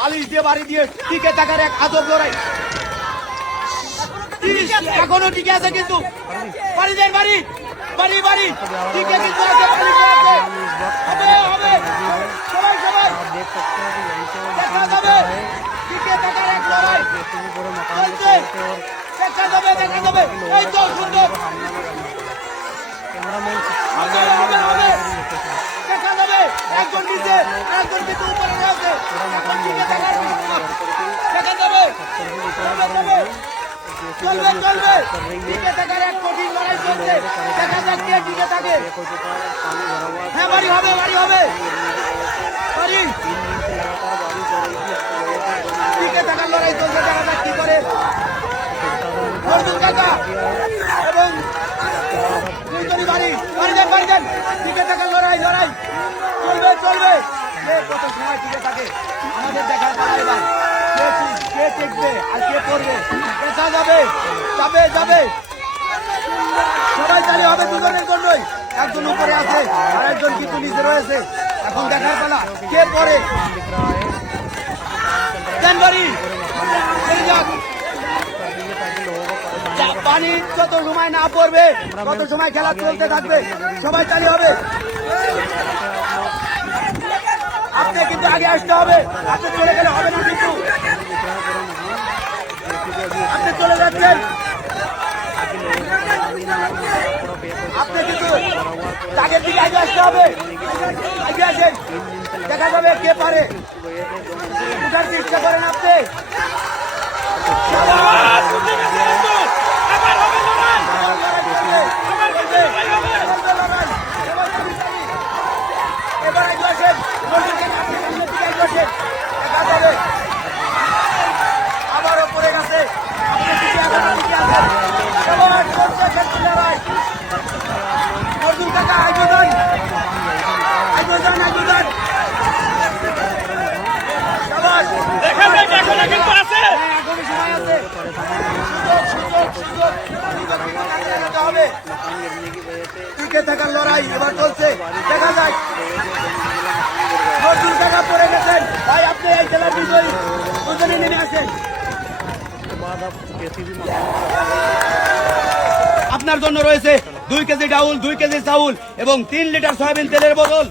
বালিশ দিয়ে বাড়ি দিয়ে টিকে থাকার এক আদব লড়াই এখনো টিকে আছে কিন্তু বাড়ি দেন বাড়ি বাড়ি বাড়ি টিকে কিন্তু আছে হবে হবে সবাই সবাই দেখা যাবে টিকে থাকার এক লড়াই চলছে দেখা যাবে এই তো সুন্দর দেখা যাবে একজন নিচে একজন কিন্তু উপরে রয়েছে এখন টিকে থাকার দেখা যাবে চলবে চলবে টিকে থাকার এক কঠিন লড়াই চলছে দেখা যাক কে টিকে থাকে হ্যাঁ বাড়ি হবে বাড়ি হবে বাড়ি টিকে থাকার লড়াই চলছে দেখা যাক কি করে অর্জুন কাকা এবং বাড়ি বাড়ি দেন বাড়ি দেন টিকে থাকার লড়াই লড়াই চলবে চলবে কত সময় টিকে থাকে আমাদের দেখার পালা এবার কে টিকবে আর কে পড়বে দেখা যাবে যাবে যাবে সবাই চালিয়ে হবে দুজনের জন্যই একজন উপরে আছে আর একজন কিন্তু নিচে রয়েছে এখন দেখার পালা কে পড়ে দেন বাড়ি পানি যত সময় না পড়বে তত সময় খেলা চলতে থাকবে সবাই চালিয়ে হবে আপনি কিন্তু আগে আসতে হবে আপনি চলে গেলে হবে না কিন্তু আপনি চলে যাচ্ছেন আপনি কিন্তু আগের দিকে আগে আসতে হবে আগে আসেন দেখা যাবে কে পারে উঠার চেষ্টা করেন আপনি এবার আগে আসেন আবারও পড়ে গেছে অর্জুন কাকা আয়োজন আয়োজন আয়োজন এখনই সময় আছে হবে টিকে থাকার লড়াই এবার চলছে দেখা যায় অর্জুন কাকা পড়ে গেছেন ভাই আপনি এই খেলার বিজয়ী দুজনে নেমে আসেন আপনার জন্য রয়েছে 2 কেজি ডাউল 2 কেজি চাউল এবং 3 লিটার সয়াবিন তেলের বোতল